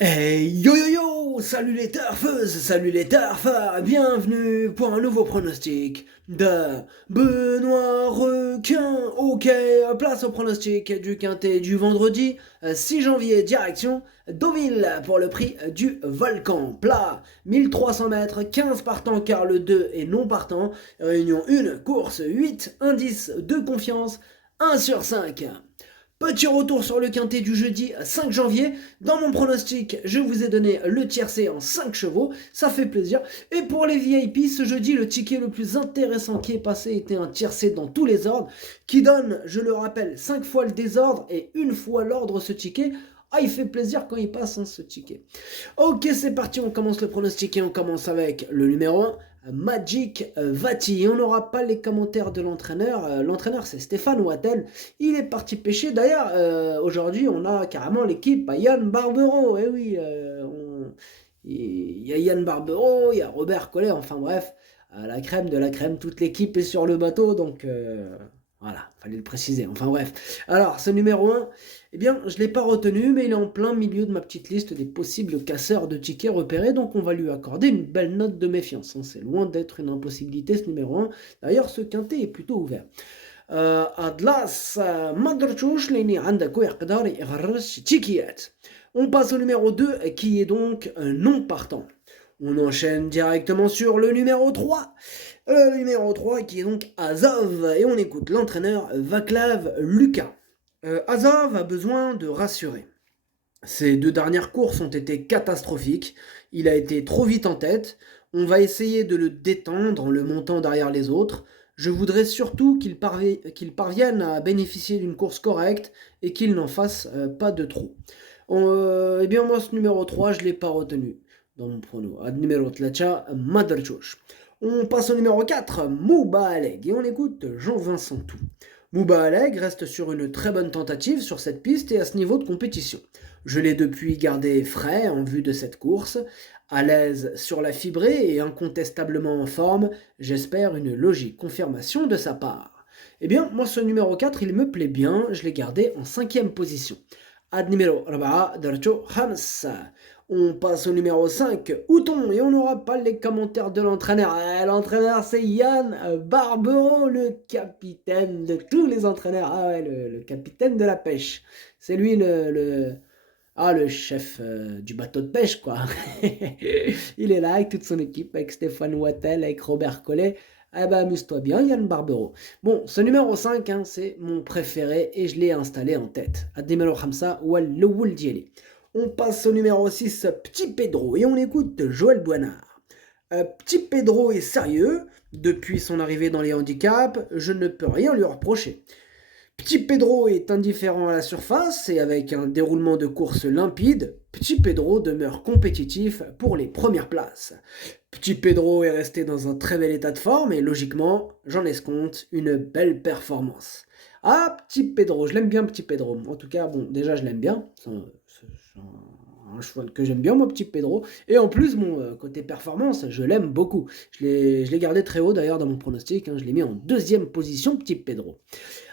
Hey yo yo yo! Salut les turfeuses, salut les turfeurs, bienvenue pour un nouveau pronostic de Benoît Requin. Ok, place au pronostic du quintet du vendredi 6 janvier, direction Deauville pour le prix du Volcan. Plat, 1300 mètres, 15 partants car le 2 est non partant. Réunion 1, course 8, indice de confiance 1 sur 5. Petit retour sur le quintet du jeudi 5 janvier. Dans mon pronostic, je vous ai donné le tiercé en 5 chevaux. Ça fait plaisir. Et pour les VIP, ce jeudi, le ticket le plus intéressant qui est passé était un tiercé dans tous les ordres, qui donne, je le rappelle, 5 fois le désordre et une fois l'ordre ce ticket. Ah, il fait plaisir quand il passe ce ticket. Ok, c'est parti, on commence le pronostic et on commence avec le numéro 1, Magic Vati. Et on n'aura pas les commentaires de l'entraîneur. L'entraîneur, c'est Stéphane Wattel. Il est parti pêcher. D'ailleurs, aujourd'hui, on a carrément l'équipe à Yann Barbero. Eh oui, il y a Yann Barbero, il y a Robert Collet. Enfin bref, la crème de la crème. Toute l'équipe est sur le bateau. Donc voilà, fallait le préciser. Enfin bref. Alors, ce numéro 1, eh bien, je ne l'ai pas retenu, mais il est en plein milieu de ma petite liste des possibles casseurs de tickets repérés, donc on va lui accorder une belle note de méfiance. C'est loin d'être une impossibilité ce numéro 1. D'ailleurs, ce quintet est plutôt ouvert. Adlas Madrchouch Leni Andako Yaqdar Igharras Tikiyat. On passe au numéro 2 qui est donc non partant. On enchaîne directement sur le numéro 3. Le numéro 3 qui est donc Azov. Et on écoute l'entraîneur Vaclav Lucas. Azov a besoin de rassurer. Ses 2 dernières courses ont été catastrophiques. Il a été trop vite en tête. On va essayer de le détendre en le montant derrière les autres. Je voudrais surtout qu'il parvienne à bénéficier d'une course correcte et qu'il n'en fasse pas de trop. Eh bien, moi, ce numéro 3, je ne l'ai pas retenu dans mon prono. Numéro 3, Madrchouch. On passe au numéro 4, Mouba Aleg. Et on écoute Jean-Vincent Tout. Mouba Aleg reste sur une très bonne tentative sur cette piste et à ce niveau de compétition. Je l'ai depuis gardé frais en vue de cette course, à l'aise sur la fibrée et incontestablement en forme, j'espère une logique confirmation de sa part. Eh bien, moi ce numéro 4, il me plaît bien, je l'ai gardé en 5e position. Ad numéro 4, Darcho Hams. On passe au numéro 5, Outon, et on n'aura pas les commentaires de l'entraîneur. L'entraîneur, c'est Yann Barbero, le capitaine de tous les entraîneurs. Ah ouais, le capitaine de la pêche. C'est lui le chef du bateau de pêche, quoi. Il est là avec toute son équipe, avec Stéphane Wattel, avec Robert Collet. Ah bah amuse-toi bien, Yann Barbero. Bon, ce numéro 5, c'est mon préféré et je l'ai installé en tête. Ademelo Khamsa ou Al-Lowul Dieli. On passe au numéro 6, Petit Pedro, et on écoute Joël Boinard. Petit Pedro est sérieux. Depuis son arrivée dans les handicaps, je ne peux rien lui reprocher. Petit Pedro est indifférent à la surface et avec un déroulement de course limpide, Petit Pedro demeure compétitif pour les premières places. Petit Pedro est resté dans un très bel état de forme et logiquement, j'en escompte une belle performance. Ah, Petit Pedro, je l'aime bien Petit Pedro. En tout cas, bon, déjà je l'aime bien. C'est un cheval que j'aime bien, moi, Petit Pedro. Et en plus, mon côté performance, je l'aime beaucoup. Je l'ai gardé très haut d'ailleurs dans mon pronostic. Je l'ai mis en 2e position, Petit Pedro.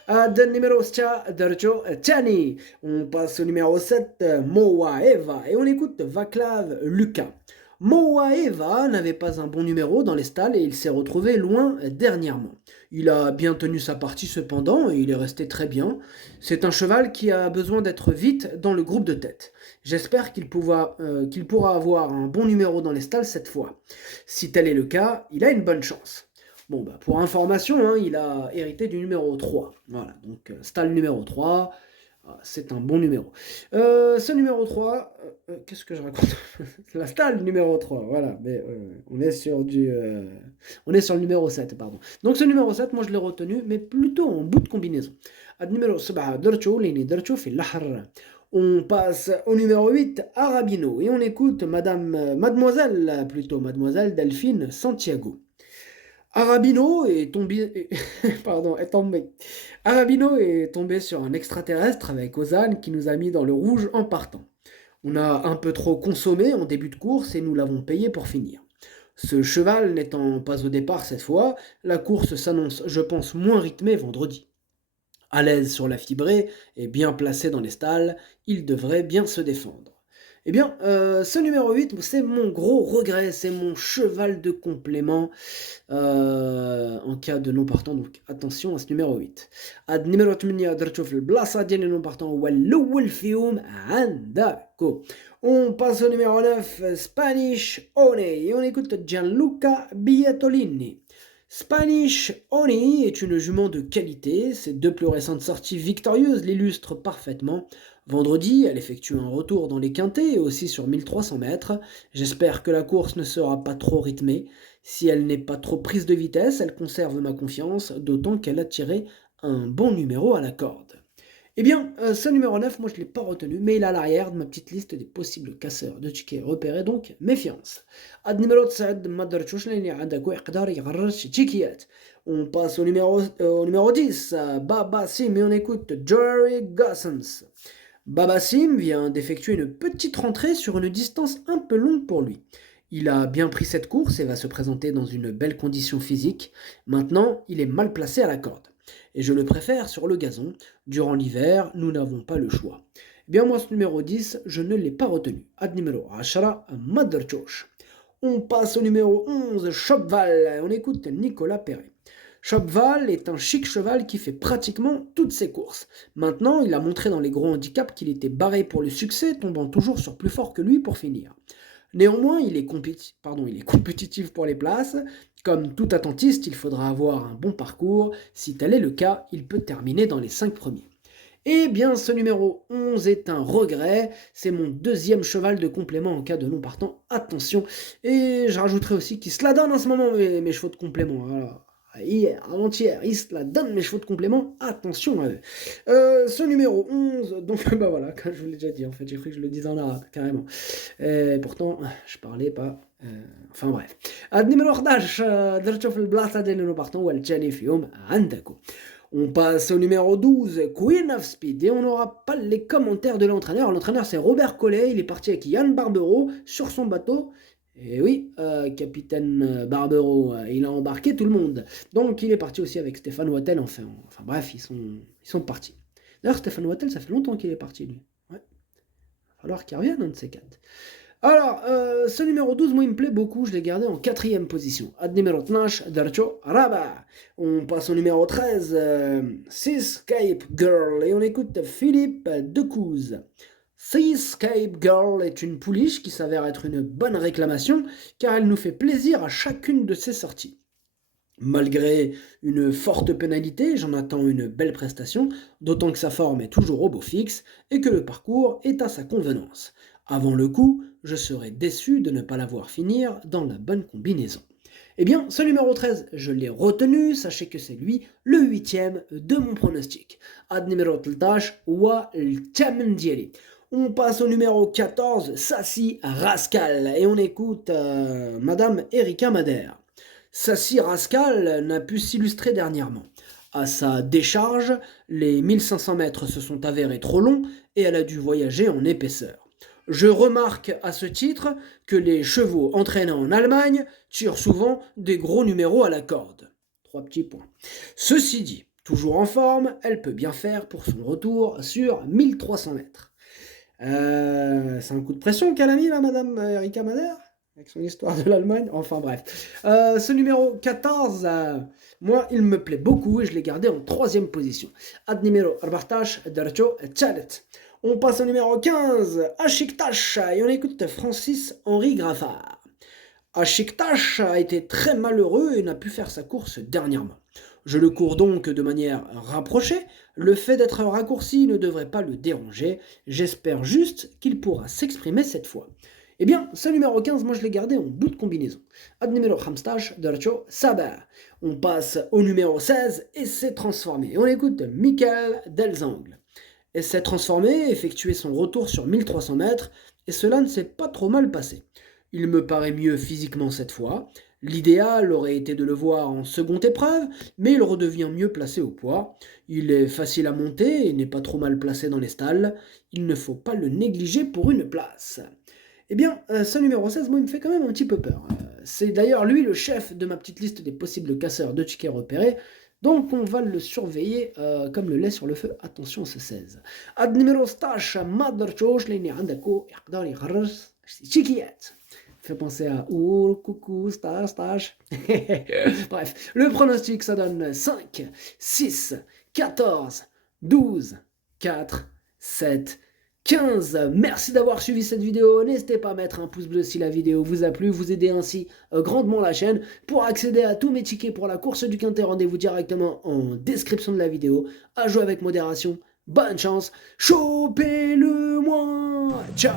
Ad numéro 7, Darjo Tani. On passe au numéro 7, Moa Eva. Et on écoute Vaclav Lucas. Moa Eva n'avait pas un bon numéro dans les stalles et il s'est retrouvé loin dernièrement. Il a bien tenu sa partie cependant et il est resté très bien. C'est un cheval qui a besoin d'être vite dans le groupe de tête. J'espère qu'il pourra avoir un bon numéro dans les stalles cette fois. Si tel est le cas, il a une bonne chance. Bon, bah, pour information, il a hérité du numéro 3. Voilà, donc stall numéro 3, c'est un bon numéro. Ce numéro 3, qu'est-ce que je raconte? La stall numéro 3, voilà, mais on est sur le numéro 7, pardon. Donc ce numéro 7, moi je l'ai retenu, mais plutôt en bout de combinaison. Ad numéro 7, Dorcho, Lini Dorcho, fait l'ahar. On passe au numéro 8, Arabino, et on écoute Mademoiselle Delphine Santiago. Arabino est tombé, pardon, est tombé. Arabino est tombé sur un extraterrestre avec Ozan qui nous a mis dans le rouge en partant. On a un peu trop consommé en début de course et nous l'avons payé pour finir. Ce cheval n'étant pas au départ cette fois, la course s'annonce, je pense, moins rythmée vendredi. À l'aise sur la fibrée et bien placé dans les stalles, il devrait bien se défendre. Eh bien, ce numéro 8, c'est mon gros regret, c'est mon cheval de complément en cas de non partant, donc attention à ce numéro 8. عاد numéro 8 درتو في البلاصة ديال لي نون بارتون هو الأول فيهم عندكو. On passe au numéro 9, Spanish Oni, et on écoute Gianluca Bietolini. Spanish Oni est une jument de qualité, ses deux plus récentes sorties victorieuses l'illustrent parfaitement. Vendredi, elle effectue un retour dans les quintets et aussi sur 1300 mètres. J'espère que la course ne sera pas trop rythmée. Si elle n'est pas trop prise de vitesse, elle conserve ma confiance, d'autant qu'elle a tiré un bon numéro à la corde. Eh bien, ce numéro 9, moi je ne l'ai pas retenu, mais il est à l'arrière de ma petite liste des possibles casseurs de tickets repérés, donc méfiance. Ad numéro 9 ما درتوش لأن عندك يقدر يغرش تيكيات. On passe au numéro 10, Baba Sim, et on écoute Jerry Gossens. Baba Sim vient d'effectuer une petite rentrée sur une distance un peu longue pour lui. Il a bien pris cette course et va se présenter dans une belle condition physique. Maintenant, il est mal placé à la corde. Et je le préfère sur le gazon. Durant l'hiver, nous n'avons pas le choix. Eh bien, moi, ce numéro 10, je ne l'ai pas retenu. Ad numéro 10, Maderchosh. On passe au numéro 11, Chopval. On écoute Nicolas Perret. Chopval est un chic cheval qui fait pratiquement toutes ses courses. Maintenant, il a montré dans les gros handicaps qu'il était barré pour le succès, tombant toujours sur plus fort que lui pour finir. Néanmoins, il est compétitif pour les places. Comme tout attentiste, il faudra avoir un bon parcours. Si tel est le cas, il peut terminer dans les 5 premiers. Eh bien, ce numéro 11 est un regret. C'est mon deuxième cheval de complément en cas de non partant. Attention. Et je rajouterai aussi qu'il se la donne en ce moment, mes chevaux de complément. Voilà. Hier, avant-hier, il se la donne mes chevaux de complément, attention à eux. Ce numéro 11, donc bah voilà, comme je vous l'ai déjà dit, en fait, j'ai cru que je le disais en arabe, carrément. Et pourtant, je parlais pas. Enfin bref. numéro 11, درتو في البلاصة ديال لو بارتون والثاني فيهم عندكم. On passe au numéro 12, Queen of Speed, et on n'aura pas les commentaires de l'entraîneur. L'entraîneur, c'est Robert Collet, il est parti avec Yann Barbero sur son bateau. Et oui, capitaine Barbero, il a embarqué tout le monde. Donc il est parti aussi avec Stéphane Wattel, enfin bref, ils sont partis. D'ailleurs, Stéphane Wattel, ça fait longtemps qu'il est parti, lui. Ouais. Il va falloir qu'il revienne, un de ces quatre. Alors, ce numéro 12, moi, il me plaît beaucoup, je l'ai gardé en 4e position. Ad numéro 12, Darcho Raba. On passe au numéro 13, Seascape Girl, et on écoute Philippe Decouze. Seascape Girl est une pouliche qui s'avère être une bonne réclamation car elle nous fait plaisir à chacune de ses sorties. Malgré une forte pénalité, j'en attends une belle prestation, d'autant que sa forme est toujours au beau fixe et que le parcours est à sa convenance. Avant le coup, je serais déçu de ne pas la voir finir dans la bonne combinaison. Eh bien, ce numéro 13, je l'ai retenu, sachez que c'est lui le 8e de mon pronostic. Ad numéro 13, wa l'thamen dieli. On passe au numéro 14, Sassy Rascal, et on écoute Madame Erika Madère. Sassy Rascal n'a pu s'illustrer dernièrement. À sa décharge, les 1500 mètres se sont avérés trop longs et elle a dû voyager en épaisseur. Je remarque à ce titre que les chevaux entraînés en Allemagne tirent souvent des gros numéros à la corde. 3 petits points. Ceci dit, toujours en forme, elle peut bien faire pour son retour sur 1300 mètres. C'est un coup de pression qu'elle a mis là, Madame Erika Madère, avec son histoire de l'Allemagne. Enfin bref. Ce numéro 14, moi, il me plaît beaucoup et je l'ai gardé en 3e position. Ad numéro 14, Darcho Chalet. On passe au numéro 15, Ashiktash, et on écoute Francis-Henri Graffard. Ashiktash a été très malheureux et n'a pu faire sa course dernièrement. Je le cours donc de manière rapprochée. Le fait d'être raccourci ne devrait pas le déranger. J'espère juste qu'il pourra s'exprimer cette fois. Eh bien, ce numéro 15, moi je l'ai gardé en bout de combinaison. Ad numéro 15, Darcho Saber. On passe au numéro 16 et c'est transformé. On écoute Michael Delzangle. Et s'est transformé, effectué son retour sur 1300 mètres, et cela ne s'est pas trop mal passé. Il me paraît mieux physiquement cette fois. L'idéal aurait été de le voir en seconde épreuve, mais il redevient mieux placé au poids. Il est facile à monter et n'est pas trop mal placé dans les stalles. Il ne faut pas le négliger pour une place. Eh bien, ce numéro 16, moi, il me fait quand même un petit peu peur. C'est d'ailleurs lui le chef de ma petite liste des possibles casseurs de tickets repérés. Donc on va le surveiller comme le lait sur le feu. Attention ce 16. عند numéro 16 ما درتوش لاني عندكو يقدر يخرج تشيكيات. Fait penser à oh coucou stage. Bref, le pronostic ça donne 5, 6, 14, 12, 4, 7, 15. Merci d'avoir suivi cette vidéo. N'hésitez pas à mettre un pouce bleu si la vidéo vous a plu. Vous aidez ainsi grandement la chaîne. Pour accéder à tous mes tickets pour la course du Quintet, rendez-vous directement en description de la vidéo. À jouer avec modération. Bonne chance. Chopez-le moi. Ciao.